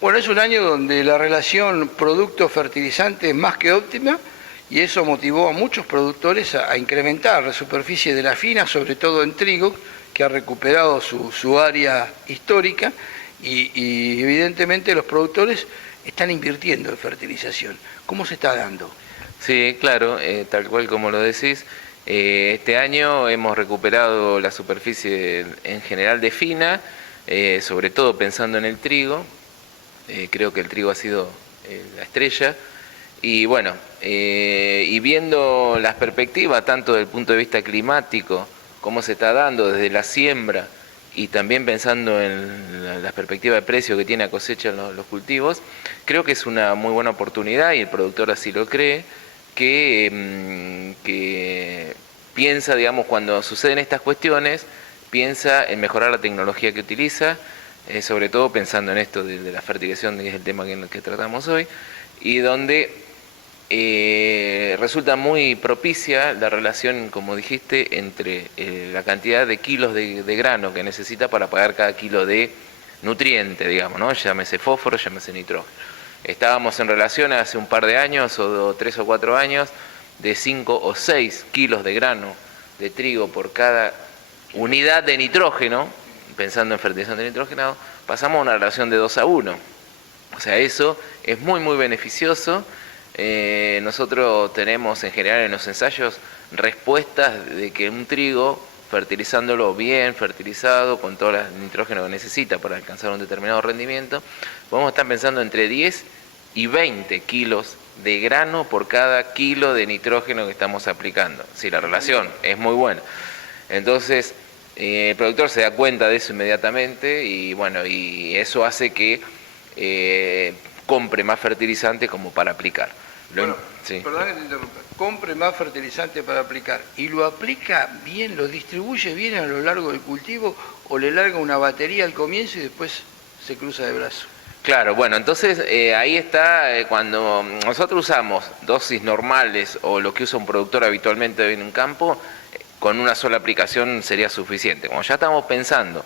Bueno, es un año donde la relación producto-fertilizante es más que óptima y eso motivó a muchos productores a incrementar la superficie de la fina, sobre todo en trigo, que ha recuperado su área histórica y evidentemente los productores están invirtiendo en fertilización. ¿Cómo se está dando? Sí, claro, tal cual como lo decís. Este año hemos recuperado la superficie en general de fina, sobre todo pensando en el trigo. Creo que el trigo ha sido la estrella. Y bueno, y viendo las perspectivas, tanto desde el punto de vista climático, cómo se está dando desde la siembra, y también pensando en la perspectiva de precio que tiene a cosecha los cultivos, creo que es una muy buena oportunidad, y el productor así lo cree, que piensa, digamos, cuando suceden estas cuestiones, piensa en mejorar la tecnología que utiliza, sobre todo pensando en esto de la fertilización, que es el tema que tratamos hoy, y donde resulta muy propicia la relación, como dijiste, entre la cantidad de kilos de grano que necesita para pagar cada kilo de nutriente, digamos, ¿no? Llámese fósforo, llámese nitrógeno. Estábamos en relación hace un par de años, o 3 o 4 años, de 5 o 6 kilos de grano de trigo por cada unidad de nitrógeno, pensando en fertilización de nitrógeno, pasamos a una relación de 2 a 1. O sea, eso es muy, muy beneficioso. Nosotros tenemos en general en los ensayos respuestas de que un trigo, fertilizándolo bien, fertilizado, con todo el nitrógeno que necesita para alcanzar un determinado rendimiento, podemos estar pensando entre 10 y 20 kilos de grano por cada kilo de nitrógeno que estamos aplicando. Sí, la relación es muy buena. Entonces, el productor se da cuenta de eso inmediatamente y bueno, y eso hace que compre más fertilizante como para aplicar. Bueno, Sí. perdón que te interrumpa. Compre más fertilizante para aplicar. ¿Y lo aplica bien, lo distribuye bien a lo largo del cultivo o le larga una batería al comienzo y después se cruza de brazo? Claro, bueno, entonces ahí está cuando nosotros usamos dosis normales o lo que usa un productor habitualmente en un campo, con una sola aplicación sería suficiente. Como ya estamos pensando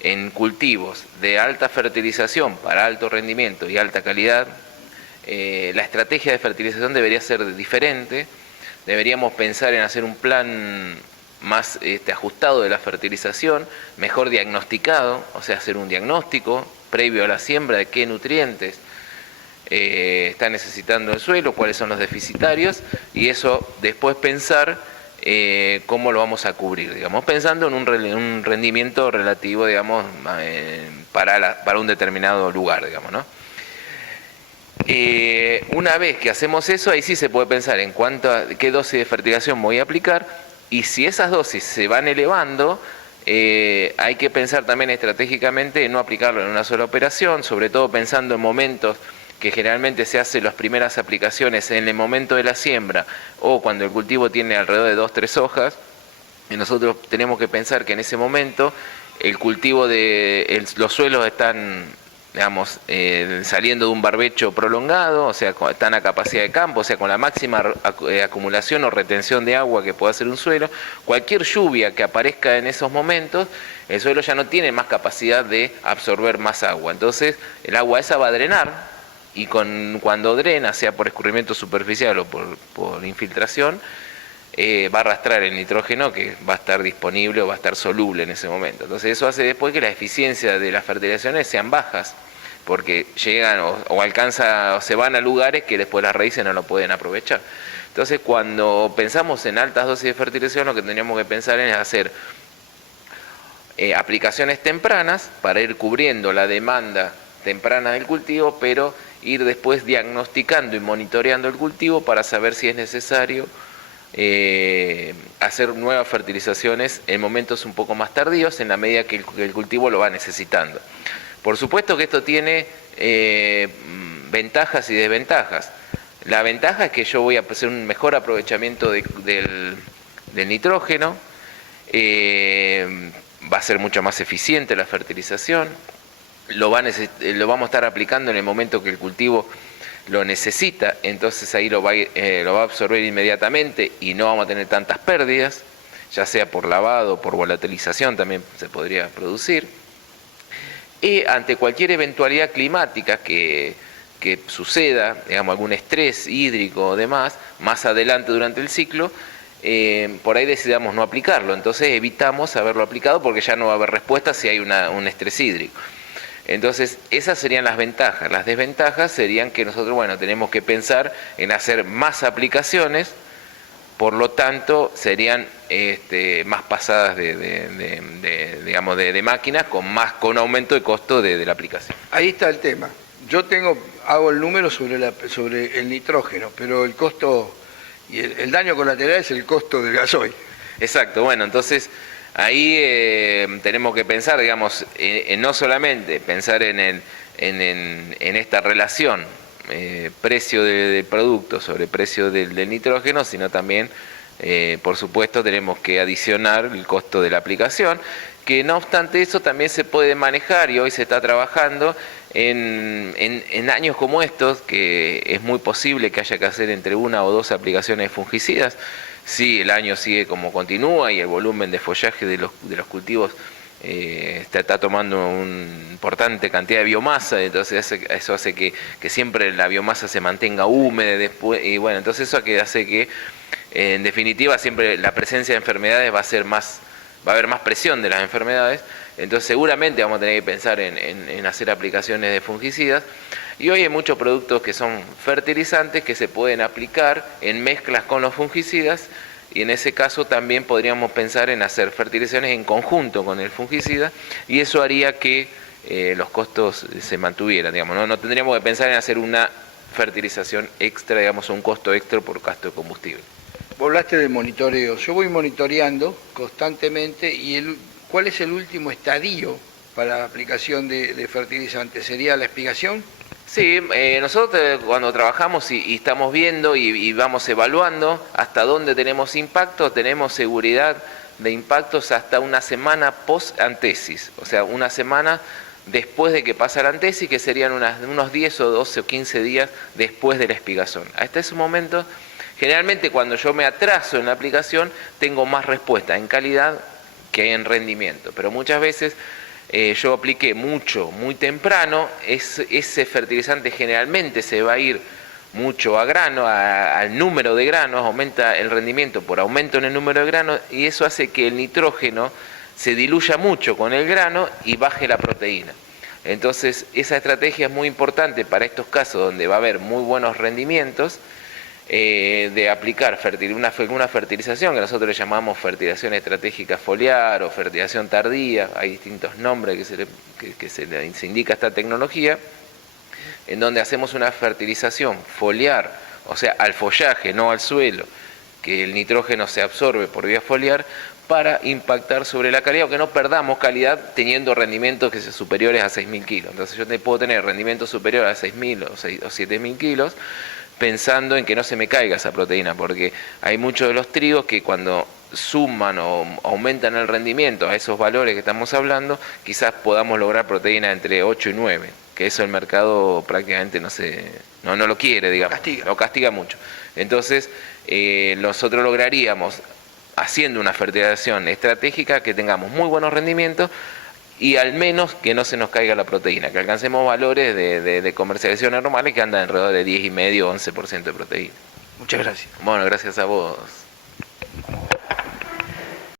en cultivos de alta fertilización para alto rendimiento y alta calidad, la estrategia de fertilización debería ser diferente. Deberíamos pensar en hacer un plan más ajustado de la fertilización, mejor diagnosticado, o sea, hacer un diagnóstico previo a la siembra de qué nutrientes está necesitando el suelo, cuáles son los deficitarios, y eso después pensar cómo lo vamos a cubrir, digamos, pensando en un rendimiento relativo, digamos, para un determinado lugar, digamos, ¿no? Una vez que hacemos eso, ahí sí se puede pensar en qué dosis de fertilización voy a aplicar, y si esas dosis se van elevando, hay que pensar también estratégicamente en no aplicarlo en una sola operación, sobre todo pensando en momentos que generalmente se hacen las primeras aplicaciones en el momento de la siembra o cuando el cultivo tiene alrededor de 2-3 hojas, y nosotros tenemos que pensar que en ese momento el cultivo los suelos están, digamos, saliendo de un barbecho prolongado, o sea, están a capacidad de campo, o sea, con la máxima acumulación o retención de agua que pueda hacer un suelo. Cualquier lluvia que aparezca en esos momentos, el suelo ya no tiene más capacidad de absorber más agua. Entonces, el agua esa va a drenar, y cuando drena, sea por escurrimiento superficial o por infiltración, va a arrastrar el nitrógeno que va a estar disponible o va a estar soluble en ese momento. Entonces eso hace después que la eficiencia de las fertilizaciones sean bajas, porque llegan o alcanza o se van a lugares que después las raíces no lo pueden aprovechar. Entonces cuando pensamos en altas dosis de fertilización, lo que tendríamos que pensar es hacer aplicaciones tempranas para ir cubriendo la demanda temprana del cultivo, pero ir después diagnosticando y monitoreando el cultivo para saber si es necesario hacer nuevas fertilizaciones en momentos un poco más tardíos, en la medida que el cultivo lo va necesitando. Por supuesto que esto tiene ventajas y desventajas. La ventaja es que yo voy a hacer un mejor aprovechamiento del nitrógeno, va a ser mucho más eficiente la fertilización, lo vamos a estar aplicando en el momento que el cultivo lo necesita, entonces ahí lo va a absorber inmediatamente y no vamos a tener tantas pérdidas, ya sea por lavado o por volatilización también se podría producir. Y ante cualquier eventualidad climática que suceda, digamos, algún estrés hídrico o demás, más adelante durante el ciclo, por ahí decidamos no aplicarlo. Entonces evitamos haberlo aplicado porque ya no va a haber respuesta si hay un estrés hídrico. Entonces, esas serían las ventajas. Las desventajas serían que nosotros, bueno, tenemos que pensar en hacer más aplicaciones, por lo tanto, serían más pasadas de máquinas con aumento de costo de la aplicación. Ahí está el tema. Yo hago el número sobre el nitrógeno, pero el costo y el daño colateral es el costo del gasoil. Exacto, bueno, entonces ahí tenemos que pensar, digamos, no solamente pensar en esta relación precio de producto sobre precio del nitrógeno, sino también, por supuesto, tenemos que adicionar el costo de la aplicación, que no obstante eso también se puede manejar y hoy se está trabajando en años como estos, que es muy posible que haya que hacer entre 1 o 2 aplicaciones de fungicidas. Si el año sigue como continúa y el volumen de follaje de los cultivos está tomando una importante cantidad de biomasa, entonces eso hace que siempre la biomasa se mantenga húmeda después, y bueno, entonces eso hace que en definitiva siempre la presencia de enfermedades va a haber más presión de las enfermedades. Entonces seguramente vamos a tener que pensar en hacer aplicaciones de fungicidas, y hoy hay muchos productos que son fertilizantes que se pueden aplicar en mezclas con los fungicidas, y en ese caso también podríamos pensar en hacer fertilizaciones en conjunto con el fungicida, y eso haría que los costos se mantuvieran, digamos, no tendríamos que pensar en hacer una fertilización extra, digamos, un costo extra por gasto de combustible. Vos hablaste de monitoreo. Yo voy monitoreando constantemente y ¿cuál es el último estadio para la aplicación de fertilizantes? ¿Sería la expiación? Sí, nosotros cuando trabajamos y estamos viendo y vamos evaluando hasta dónde tenemos impacto, tenemos seguridad de impactos hasta una semana post-antesis, o sea, una semana después de que pasa la antesis, que serían unos 10 o 12 o 15 días después de la espigación. Hasta ese momento, generalmente cuando yo me atraso en la aplicación, tengo más respuesta en calidad que en rendimiento, pero muchas veces yo apliqué muy temprano, ese fertilizante generalmente se va a ir mucho a grano, al número de granos, aumenta el rendimiento por aumento en el número de granos, y eso hace que el nitrógeno se diluya mucho con el grano y baje la proteína. Entonces esa estrategia es muy importante para estos casos donde va a haber muy buenos rendimientos, de aplicar una fertilización que nosotros le llamamos fertilización estratégica foliar o fertilización tardía. Hay distintos nombres que se indica esta tecnología, en donde hacemos una fertilización foliar, o sea, al follaje, no al suelo, que el nitrógeno se absorbe por vía foliar para impactar sobre la calidad, o que no perdamos calidad teniendo rendimientos que sean superiores a 6.000 kilos. Entonces yo puedo tener rendimientos superiores a 6.000 o 7.000 kilos, pensando en que no se me caiga esa proteína, porque hay muchos de los trigos que cuando suman o aumentan el rendimiento a esos valores que estamos hablando, quizás podamos lograr proteína entre 8 y 9, que eso el mercado prácticamente no lo quiere, digamos, lo castiga mucho. Entonces nosotros lograríamos, haciendo una fertilización estratégica, que tengamos muy buenos rendimientos y al menos que no se nos caiga la proteína, que alcancemos valores de comercialización normales que andan alrededor de 10,5 o 11% de proteína. Muchas gracias. Bueno, gracias a vos.